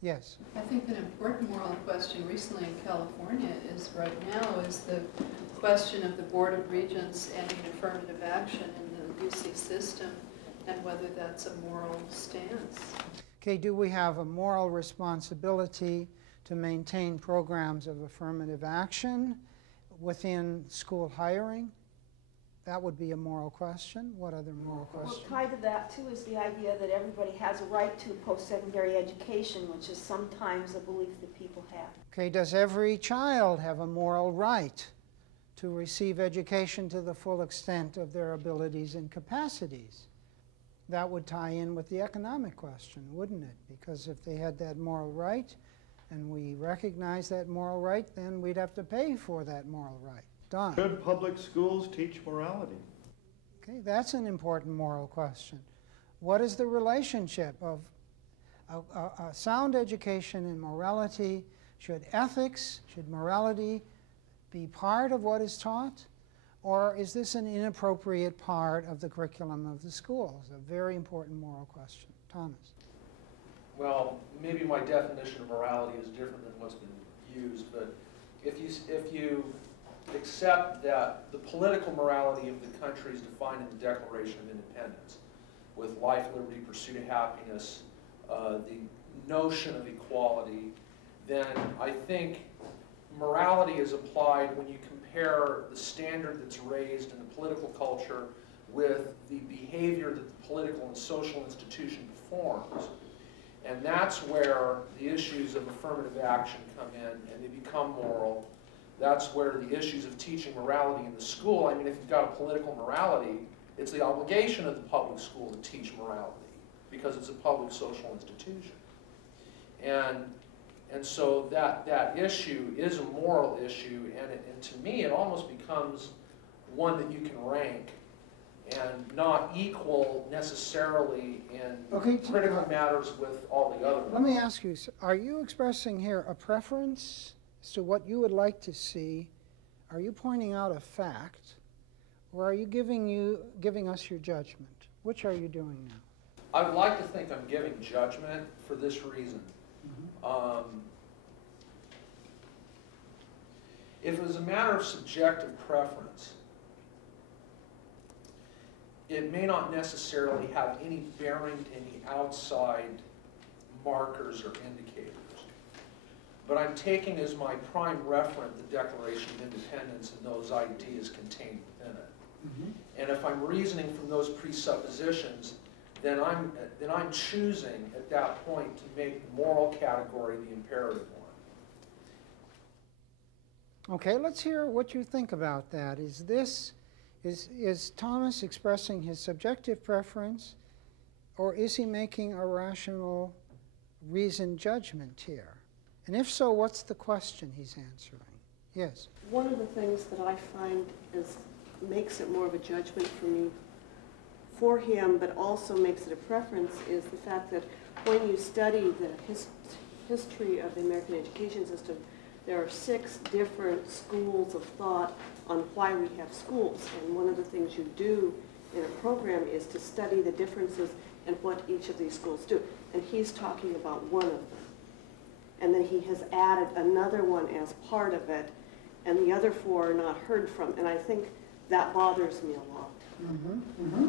Yes. I think an important moral question recently in California is right now is the question of the Board of Regents ending affirmative action in the UC system and whether that's a moral stance. Okay, do we have a moral responsibility to maintain programs of affirmative action within school hiring? That would be a moral question. What other moral question? Well, tied to that, too, is the idea that everybody has a right to post-secondary education, which is sometimes a belief that people have. Okay, does every child have a moral right to receive education to the full extent of their abilities and capacities? That would tie in with the economic question, wouldn't it? Because if they had that moral right, and we recognize that moral right, then we'd have to pay for that moral right. Don. Should public schools teach morality? Okay, that's an important moral question. What is the relationship of a sound education and morality? Should ethics, should morality be part of what is taught? Or is this an inappropriate part of the curriculum of the schools? A very important moral question. Thomas. Well, maybe my definition of morality is different than what's been used, but if you accept that the political morality of the country is defined in the Declaration of Independence, with life, liberty, pursuit of happiness, the notion of equality, then I think morality is applied when you compare the standard that's raised in the political culture with the behavior that the political and social institution performs. And that's where the issues of affirmative action come in and they become moral. That's where the issues of teaching morality in the school, I mean, if you've got a political morality, it's the obligation of the public school to teach morality because it's a public social institution. And so that issue is a moral issue, and to me it almost becomes one that you can rank and not equal necessarily in critical matters with all the other ones. Let me ask you, are you expressing here a preference as to what you would like to see? Are you pointing out a fact, or are you giving us your judgment? Which are you doing now? I would like to think I'm giving judgment for this reason. If it was a matter of subjective preference, it may not necessarily have any bearing to any outside markers or indicators. But I'm taking as my prime referent the Declaration of Independence and those ideas contained within it. And if I'm reasoning from those presuppositions, then I'm choosing at that point to make the moral category the imperative one. Okay, let's hear what you think about that. Is Thomas expressing his subjective preference, or is he making a rational, reasoned judgment here? And if so, what's the question he's answering? Yes? One of the things that I find makes it more of a judgment for me, for him, but also makes it a preference, is the fact that when you study the history of the American education system, there are 6 different schools of thought on why we have schools. And one of the things you do in a program is to study the differences in what each of these schools do. And he's talking about one of them. And then he has added another one as part of it, and the other 4 are not heard from. And I think that bothers me a lot.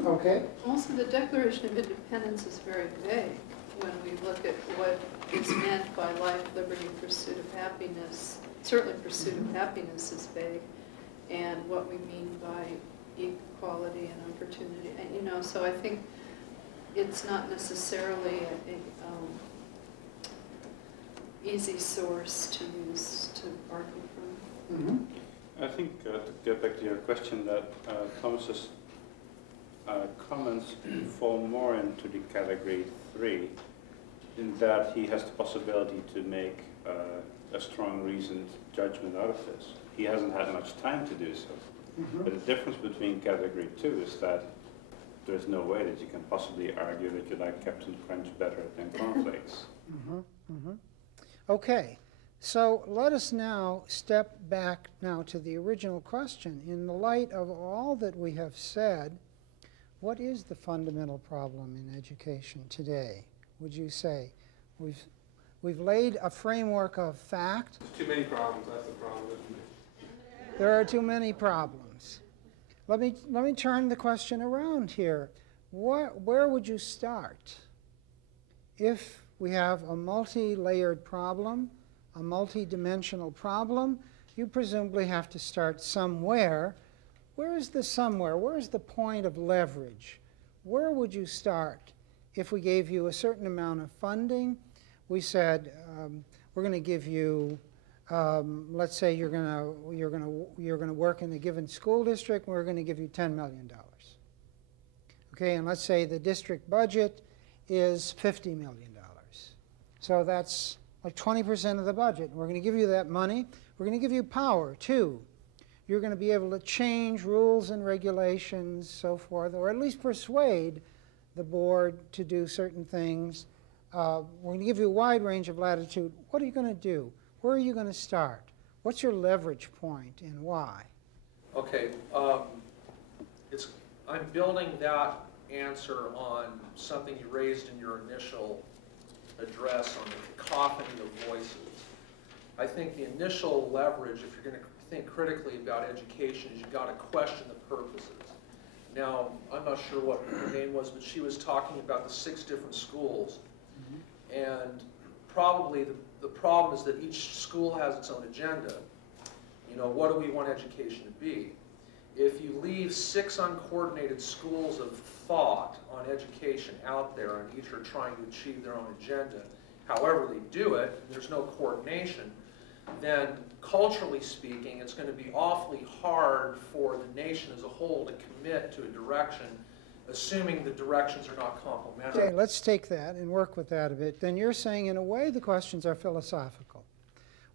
Okay. Also, the Declaration of Independence is very vague when we look at what is meant by life, liberty, pursuit of happiness. Certainly pursuit of happiness is vague, and what we mean by equality and opportunity. And, you know, so I think it's not necessarily an easy source to use to argue from. I think to get back to your question, that Thomas's comments fall more into the category 3, in that he has the possibility to make a strong reasoned judgment out of this. He hasn't had much time to do so. But the difference between category 2 is that there's no way that you can possibly argue that you like Captain Crunch better than cornflakes. Okay, so let us now step back now to the original question. In the light of all that we have said, what is the fundamental problem in education today? Would you say We've laid a framework of fact. There's too many problems, that's the problem, isn't it? There are too many problems. Let me turn the question around here. Where would you start? If we have a multi-layered problem, a multi-dimensional problem, you presumably have to start somewhere. Where is the somewhere? Where is the point of leverage? Where would you start if we gave you a certain amount of funding? We said we're going to give you, let's say you're going to work in a given school district. We're going to give you $10 million. Okay, and let's say the district budget is $50 million. So that's like 20% of the budget. We're going to give you that money. We're going to give you power too. You're going to be able to change rules and regulations, so forth, or at least persuade the board to do certain things. We're going to give you a wide range of latitude. What are you going to do? Where are you going to start? What's your leverage point and why? Okay, I'm building that answer on something you raised in your initial address on the cacophony of voices. I think the initial leverage, if you're going to think critically about education, is you've got to question the purposes. Now, I'm not sure what her name was, but she was talking about the 6 different schools. And probably the problem is that each school has its own agenda. You know, what do we want education to be? If you leave 6 uncoordinated schools of thought on education out there, and each are trying to achieve their own agenda, however they do it, there's no coordination, then culturally speaking, it's going to be awfully hard for the nation as a whole to commit to a direction, assuming the directions are not complementary. Okay, let's take that and work with that a bit. Then you're saying, in a way, the questions are philosophical.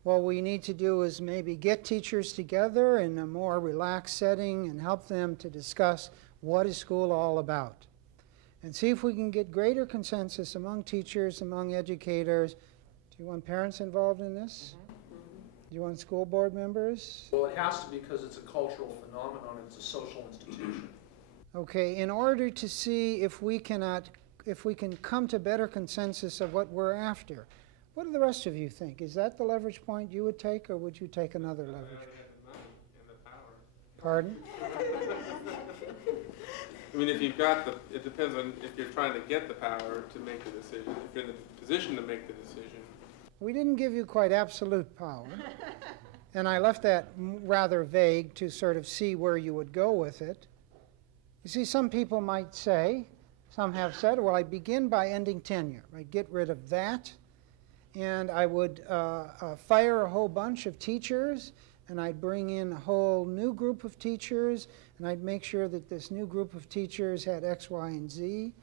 What we need to do is maybe get teachers together in a more relaxed setting and help them to discuss what is school all about. And see if we can get greater consensus among teachers, among educators. Do you want parents involved in this? Do you want school board members? Well, it has to be because it's a cultural phenomenon, it's a social institution. Okay, in order to see if we can come to better consensus of what we're after, what do the rest of you think? Is that the leverage point you would take, or would you take another leverage? The money and the power. Pardon? I mean, if you've got it depends on if you're trying to get the power to make the decision. If you're in the position to make the decision. We didn't give you quite absolute power, and I left that rather vague to sort of see where you would go with it. You see, some people might say, some have said, well, I begin by ending tenure. I'd get rid of that, and I would fire a whole bunch of teachers, and I'd bring in a whole new group of teachers, and I'd make sure that this new group of teachers had X, Y, and Z.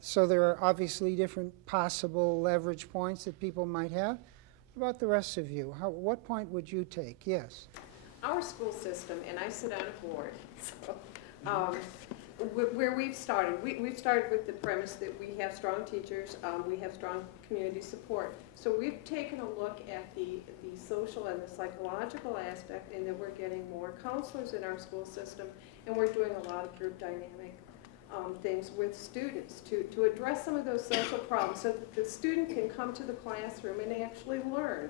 So there are obviously different possible leverage points that people might have. What about the rest of you? What point would you take? Yes? Our school system, and I sit on a board, so where we've started with the premise that we have strong teachers, we have strong community support. So we've taken a look at the social and the psychological aspect, and that we're getting more counselors in our school system, and we're doing a lot of group dynamic things with students to address some of those social problems so that the student can come to the classroom and actually learn.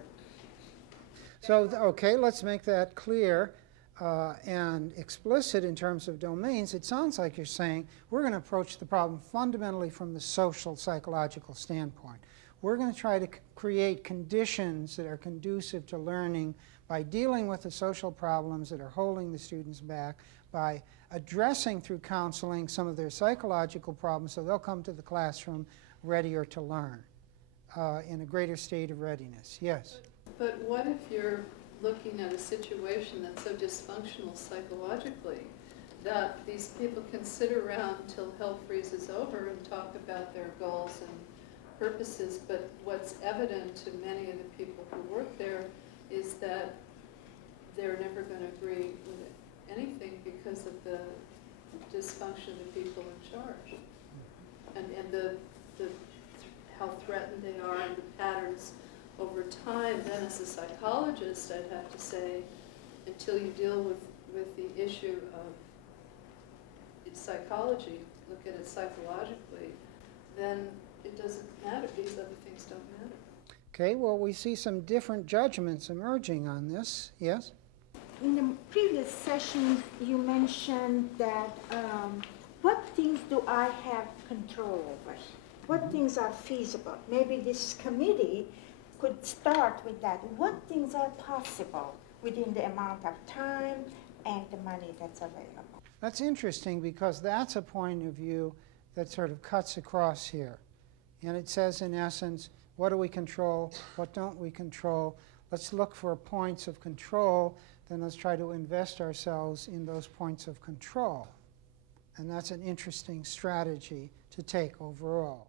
So, okay, let's make that clear and explicit in terms of domains. It sounds like you're saying we're going to approach the problem fundamentally from the social psychological standpoint. We're going to try to create conditions that are conducive to learning by dealing with the social problems that are holding the students back, by addressing through counseling some of their psychological problems so they'll come to the classroom readier to learn, in a greater state of readiness. Yes? But what if you're looking at a situation that's so dysfunctional psychologically that these people can sit around till hell freezes over and talk about their goals and purposes, but what's evident to many of the people who work there is that they're never going to agree with anything because of the dysfunction of the people in charge and the how threatened they are and the patterns over time. Then as a psychologist, I'd have to say, until you deal with the issue of psychology, look at it psychologically, then it doesn't matter. These other things don't matter. Okay, well, we see some different judgments emerging on this. Yes? In the previous session, you mentioned that what things do I have control over? What things are feasible? Maybe this committee could start with that. What things are possible within the amount of time and the money that's available? That's interesting because that's a point of view that sort of cuts across here. And it says, in essence, what do we control? What don't we control? Let's look for points of control, then let's try to invest ourselves in those points of control. And that's an interesting strategy to take overall.